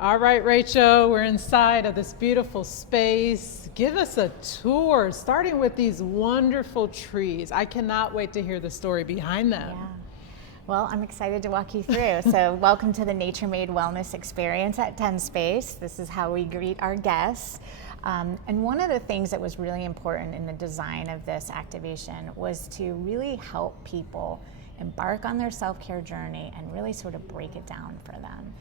All right, Rachel, we're inside of this beautiful space. Give us a tour, starting with these wonderful trees. I cannot wait to hear the story behind them. Yeah. Well, I'm excited to walk you through. So welcome to the Nature Made Wellness experience at TENSPACE. This is how we greet our guests. And one of the things that was really important in the design of this activation was to really help people embark on their self-care journey and really sort of break it down for them.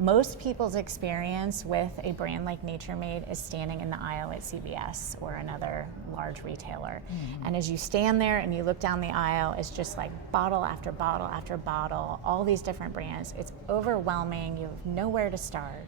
Most people's experience with a brand like Nature Made is standing in the aisle at CVS or another large retailer. And as you stand there and you look down the aisle, it's just like bottle after bottle after bottle, all these different brands. It's overwhelming, you have nowhere to start.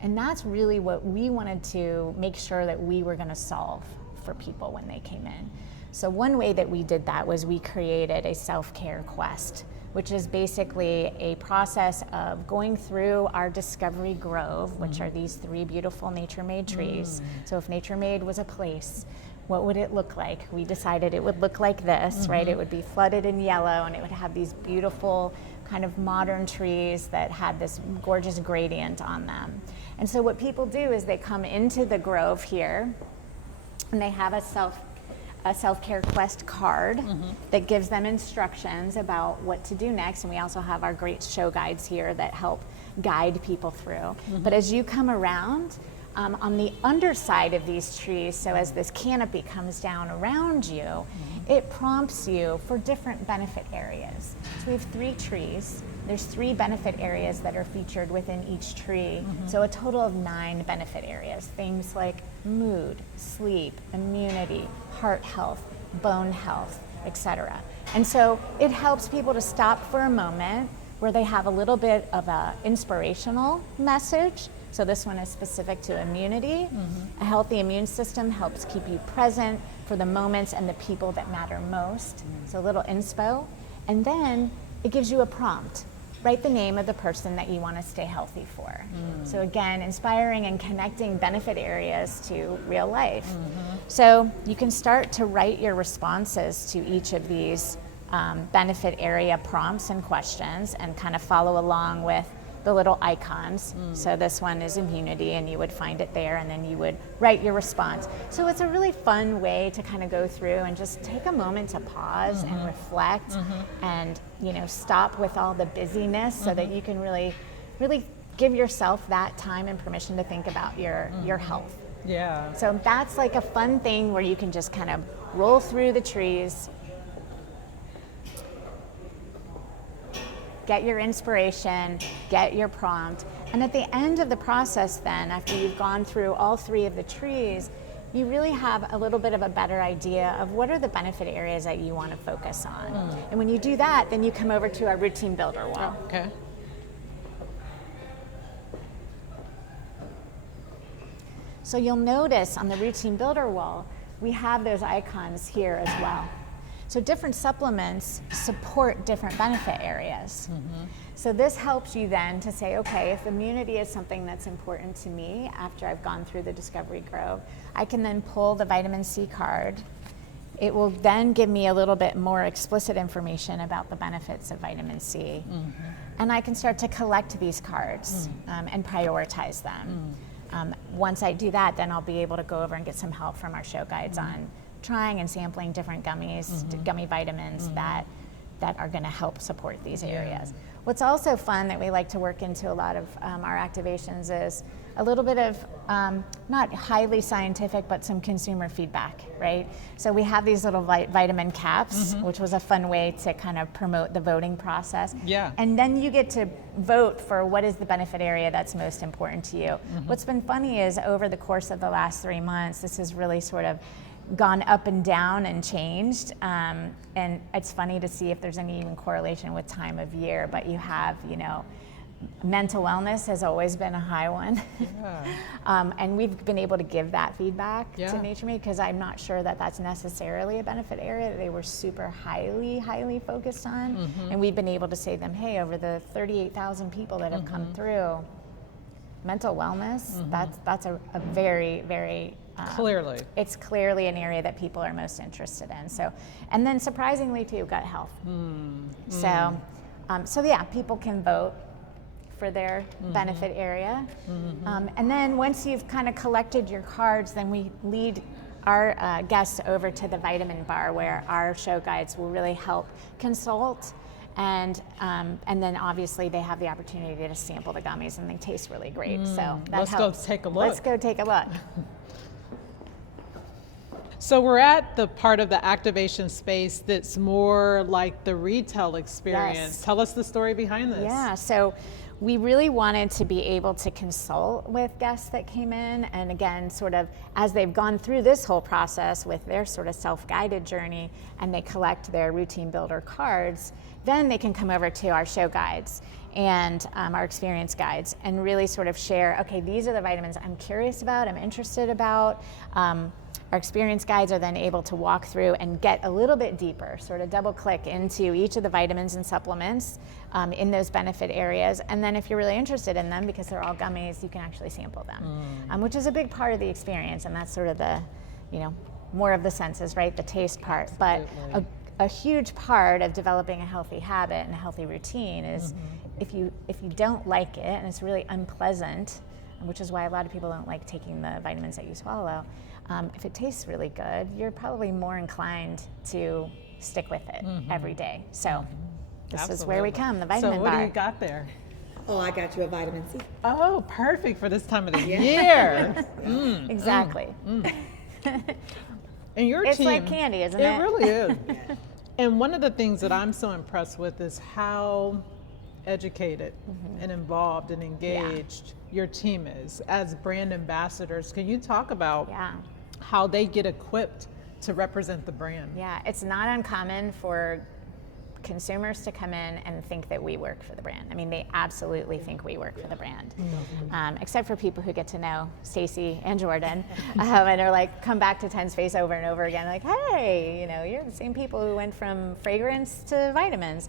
And that's really what we wanted to make sure that we were gonna solve for people when they came in. So one way that we did that was we created a self-care quest, which is basically a process of going through our discovery grove, which are these 3 beautiful nature-made trees. So if nature-made was a place, what would it look like? We decided it would look like this, right? It would be flooded in yellow and it would have these beautiful kind of modern trees that had this gorgeous gradient on them. And so what people do is they come into the grove here and they have a self-care quest card that gives them instructions about what to do next. And we also have our great show guides here that help guide people through. But as you come around, on the underside of these trees, so as this canopy comes down around you, it prompts you for different benefit areas. So we have 3 trees. There's 3 benefit areas that are featured within each tree. So a total of 9 benefit areas. Things like mood, sleep, immunity, heart health, bone health, etc. And so it helps people to stop for a moment where they have a little bit of an inspirational message. So this one is specific to immunity. A healthy immune system helps keep you present for the moments and the people that matter most. So a little inspo. And then it gives you a prompt. Write the name of the person that you want to stay healthy for. So again, inspiring and connecting benefit areas to real life. So you can start to write your responses to each of these benefit area prompts and questions and kind of follow along with the little icons. So this one is immunity and you would find it there and then you would write your response. So it's a really fun way to kind of go through and just take a moment to pause and reflect and stop with all the busyness so that you can really give yourself that time and permission to think about your health. Yeah. So that's like a fun thing where you can just kind of roll through the trees, get your inspiration, get your prompt, and at the end of the process then, after you've gone through all 3 of the trees, you really have a little bit of a better idea of what are the benefit areas that you want to focus on. And when you do that, then you come over to our routine builder wall. Okay. So you'll notice on the routine builder wall, we have those icons here as well. So different supplements support different benefit areas. So this helps you then to say, okay, if immunity is something that's important to me after I've gone through the Discovery Grove, I can then pull the vitamin C card. It will then give me a little bit more explicit information about the benefits of vitamin C. And I can start to collect these cards and prioritize them. Once I do that, then I'll be able to go over and get some help from our show guides on trying and sampling different gummies, gummy vitamins that are going to help support these areas. What's also fun that we like to work into a lot of our activations is a little bit of, not highly scientific, but some consumer feedback, right? So we have these little vitamin caps, which was a fun way to kind of promote the voting process. Yeah. And then you get to vote for what is the benefit area that's most important to you. What's been funny is over the course of the last 3 months, this has really sort of gone up and down and changed, and it's funny to see if there's any even correlation with time of year, but you have, mental wellness has always been a high one. And we've been able to give that feedback to Nature Made because I'm not sure that that's necessarily a benefit area that they were super highly focused on. And we've been able to say to them, hey, over the 38,000 people that have come through, mental wellness, that's a very, very Clearly. It's clearly an area that people are most interested in. So, and then surprisingly too, gut health. So yeah, people can vote for their benefit area. And then once you've kind of collected your cards, then we lead our guests over to the vitamin bar, where our show guides will really help consult. And then obviously they have the opportunity to sample the gummies, and they taste really great. So that Let's helps. go take a look. Let's go take a look. So we're at the part of the activation space that's more like the retail experience. Yes. Tell us the story behind this. Yeah, so we really wanted to be able to consult with guests that came in, and again, sort of as they've gone through this whole process with their sort of self-guided journey, and they collect their routine builder cards, then they can come over to our show guides and our experience guides and really sort of share, okay, these are the vitamins I'm curious about, I'm interested about. Our experience guides are then able to walk through and get a little bit deeper, sort of double click into each of the vitamins and supplements in those benefit areas. And then if you're really interested in them, because they're all gummies, you can actually sample them, which is a big part of the experience. And that's sort of the, more of the senses, right? The taste part. But a huge part of developing a healthy habit and a healthy routine is if you don't like it, and it's really unpleasant, which is why a lot of people don't like taking the vitamins that you swallow, if it tastes really good, you're probably more inclined to stick with it every day. So this is where we come, the vitamin bar. So what bar. do you got there? Oh, I got you a vitamin C. Oh, perfect for this time of the year. Exactly. And your It's team, like candy, isn't it? It really is. And one of the things that I'm so impressed with is how educated and involved and engaged your team is as brand ambassadors. Can you talk about how they get equipped to represent the brand? Yeah, it's not uncommon for consumers to come in and think that we work for the brand. I mean, they absolutely think we work for the brand, except for people who get to know Stacy and Jordan and are like, come back to TENSPACE over and over again, like, hey, you're the same people who went from fragrance to vitamins.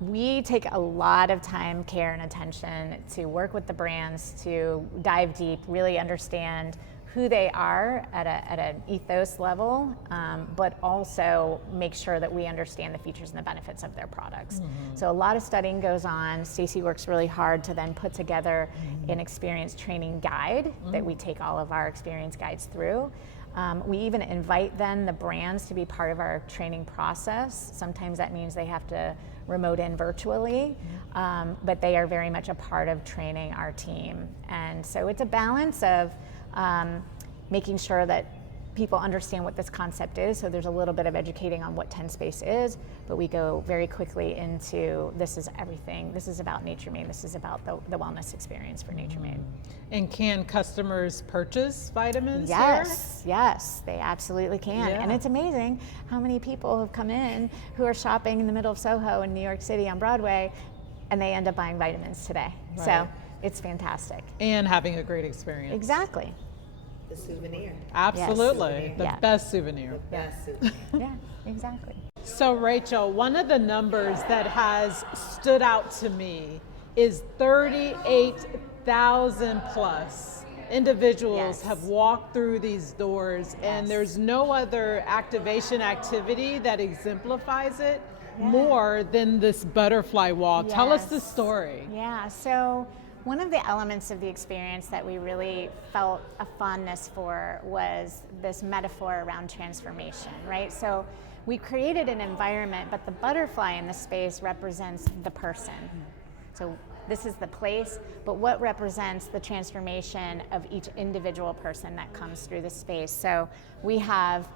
We take a lot of time, care, and attention to work with the brands, to dive deep, really understand who they are at an ethos level, but also make sure that we understand the features and the benefits of their products. So a lot of studying goes on. Stacy works really hard to then put together an experience training guide that we take all of our experience guides through. We even invite then the brands to be part of our training process. Sometimes that means they have to remote in virtually, but they are very much a part of training our team. And so it's a balance of making sure that people understand what this concept is. So there's a little bit of educating on what TENSPACE is, but we go very quickly into this is everything. This is about Nature Made. This is about the wellness experience for Nature Made. And can customers purchase vitamins Yes, yes, they absolutely can. Yeah. And it's amazing how many people have come in who are shopping in the middle of Soho in New York City on Broadway, and they end up buying vitamins today. Right. So it's fantastic. And having a great experience. Exactly. The souvenir. Absolutely. Yes. The best souvenir. Best souvenir. Yeah, exactly. So Rachel, one of the numbers that has stood out to me is 38,000 plus individuals have walked through these doors, and there's no other activation activity that exemplifies it more than this butterfly wall. Tell us the story. Yeah, so one of the elements of the experience that we really felt a fondness for was this metaphor around transformation, right? So we created an environment, but the butterfly in the space represents the person. So this is the place, but what represents the transformation of each individual person that comes through the space. So we have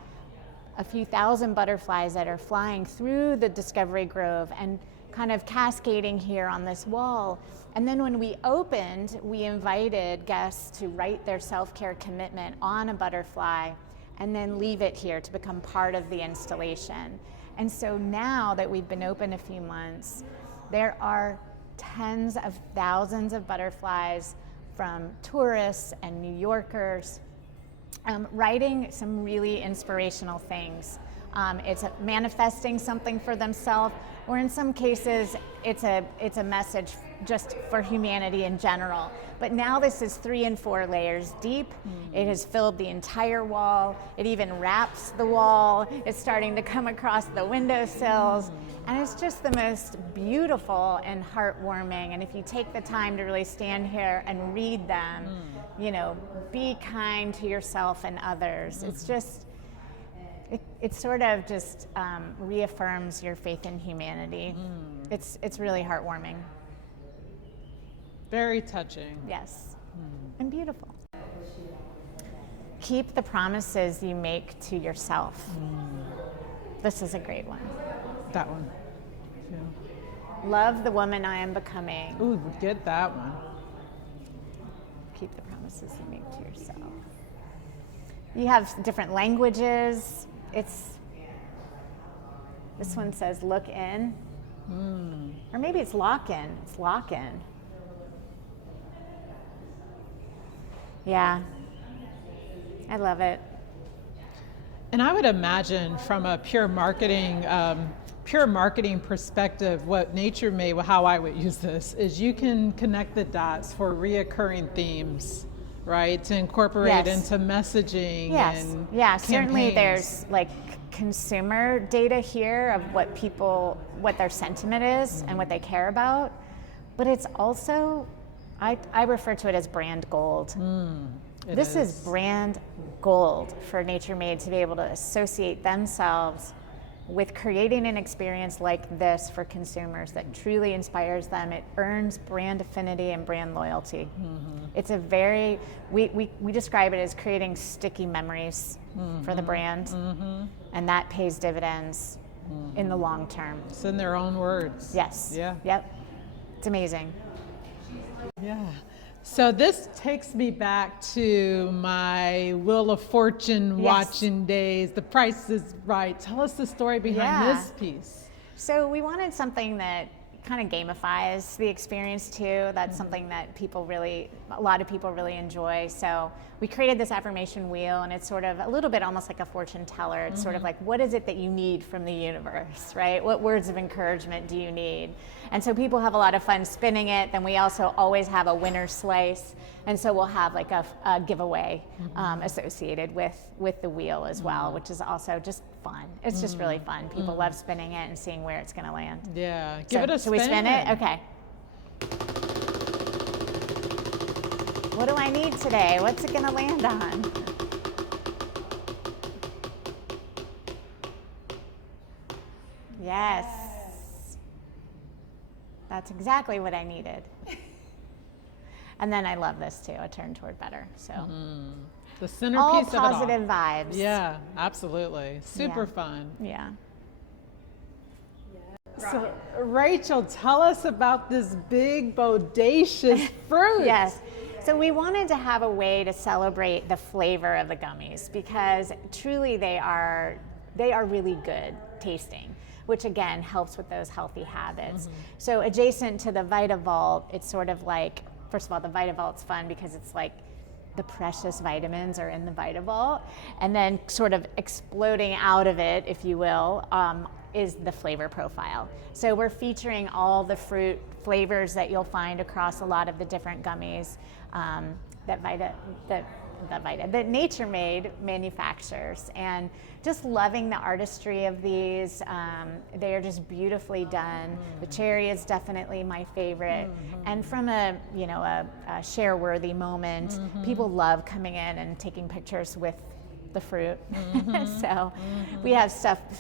a few thousand butterflies that are flying through the Discovery Grove and kind of cascading here on this wall. And then when we opened, we invited guests to write their self-care commitment on a butterfly and then leave it here to become part of the installation. And so now that we've been open a few months, there are tens of thousands of butterflies from tourists and New Yorkers writing some really inspirational things. It's manifesting something for themselves, or in some cases, it's a message just for humanity in general. But now this is 3 and 4 layers deep. It has filled the entire wall. It even wraps the wall. It's starting to come across the windowsills. And it's just the most beautiful and heartwarming. And if you take the time to really stand here and read them, you know, be kind to yourself and others. It's just, it sort of just reaffirms your faith in humanity. It's really heartwarming. Very touching. Yes, and beautiful. Keep the promises you make to yourself. This is a great one. That one. Yeah. Love the woman I am becoming. Ooh, get that one. Keep the promises you make to yourself. You have different languages. This one says look in. Or maybe it's lock in. It's lock in. Yeah, I love it. And I would imagine from a pure marketing perspective, what Nature Made, how I would use this, is you can connect the dots for reoccurring themes, right? To incorporate into messaging and certainly campaigns. there's like consumer data here of what their sentiment is and what they care about. But it's also, I refer to it as brand gold. This is brand gold for Nature Made to be able to associate themselves with creating an experience like this for consumers that truly inspires them. It earns brand affinity and brand loyalty. It's a very, we describe it as creating sticky memories for the brand, and that pays dividends in the long term. It's in their own words. Yes. Yeah. Yep. It's amazing. Yeah. So this takes me back to my Wheel of Fortune watching days. The Price is Right. Tell us the story behind this piece. So we wanted something that kind of gamifies the experience too. That's something that a lot of people really enjoy. So we created this affirmation wheel, and it's sort of a little bit almost like a fortune teller. It's sort of like, what is it that you need from the universe, right? What words of encouragement do you need? And so people have a lot of fun spinning it. Then we also always have a winner's slice. And so we'll have like a giveaway associated with the wheel as well, which is also just fun. It's just really fun. People love spinning it and seeing where it's going to land. Yeah, give it a spin. Should we spin it? Okay. What do I need today? What's it going to land on? Yes. That's exactly what I needed. And then I love this too, a turn toward better. So The centerpiece all of it all. positive vibes. Yeah, absolutely. Super fun. Yeah. So, Rachel, tell us about this big, bodacious fruit. Yes. So we wanted to have a way to celebrate the flavor of the gummies, because truly they are really good tasting, which again helps with those healthy habits. So adjacent to the VitaVault, it's sort of like, first of all, the VitaVault's fun because it's like the precious vitamins are in the VitaVault, and then sort of exploding out of it, if you will, is the flavor profile. So we're featuring all the fruit flavors that you'll find across a lot of the different gummies that Nature Made manufactures, and just loving the artistry of these. They are just beautifully done. The cherry is definitely my favorite, and from a share-worthy moment, people love coming in and taking pictures with the fruit. So we have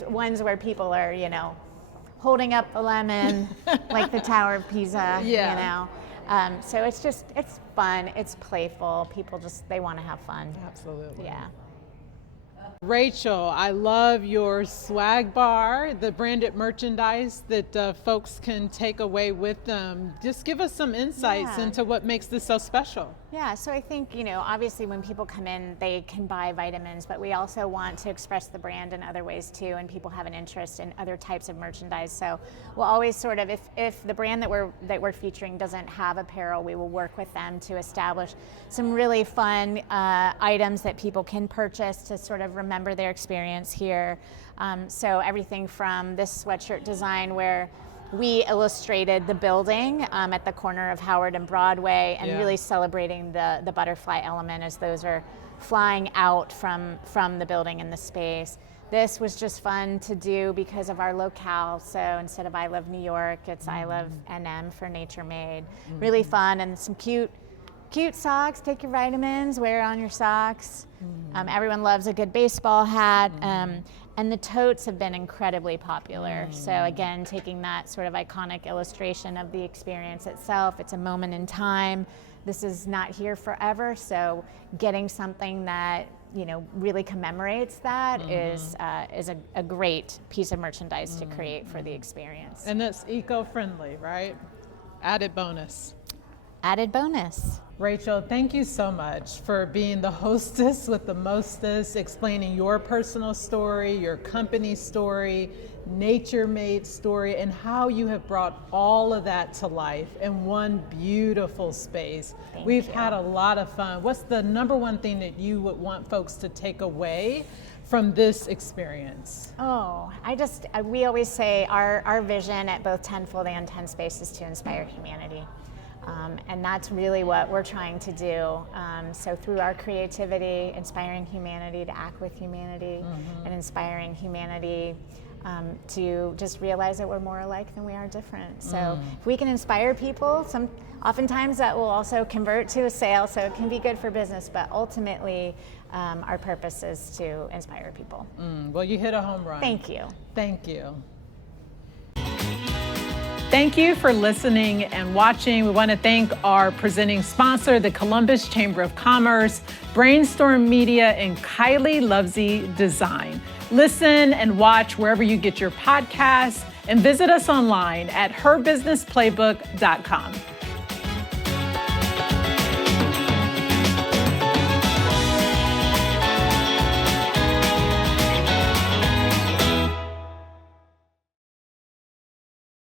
ones where people are, holding up the lemon like the Tower of Pisa, so it's fun, it's playful. People they want to have fun. Absolutely. Yeah. Rachel, I love your swag bar, the branded merchandise that folks can take away with them. Just give us some insights into what makes this so special. Yeah, so I think, obviously when people come in, they can buy vitamins, but we also want to express the brand in other ways too, and people have an interest in other types of merchandise. So we'll always sort of, if the brand that we're featuring doesn't have apparel, we will work with them to establish some really fun items that people can purchase to sort of remember their experience here. So everything from this sweatshirt design where we illustrated the building at the corner of Howard and Broadway, and really celebrating the butterfly element as those are flying out from the building in the space. This was just fun to do because of our locale. So instead of I Love New York, it's I Love NM for Nature Made. Really fun, and some cute socks. Take your vitamins, wear it on your socks. Everyone loves a good baseball hat. And the totes have been incredibly popular. So again, taking that sort of iconic illustration of the experience itself, it's a moment in time. This is not here forever, so getting something that really commemorates that is a great piece of merchandise to create for the experience. And it's eco-friendly, right? Added bonus. Added bonus. Rachel, thank you so much for being the hostess with the mostest, explaining your personal story, your company story, Nature Made story, and how you have brought all of that to life in one beautiful space. We've had a lot of fun. What's the number one thing that you would want folks to take away from this experience? We always say our vision at both TENFOLD and TENSPACE is to inspire humanity. And that's really what we're trying to do. So through our creativity, inspiring humanity to act with humanity, and inspiring humanity to just realize that we're more alike than we are different. So if we can inspire people, oftentimes that will also convert to a sale, so it can be good for business, but ultimately our purpose is to inspire people. Well, you hit a home run. Thank you. Thank you. Thank you for listening and watching. We want to thank our presenting sponsor, the Columbus Chamber of Commerce, Brainstorm Media, and Kylie Lovesy Design. Listen and watch wherever you get your podcasts, and visit us online at herbusinessplaybook.com.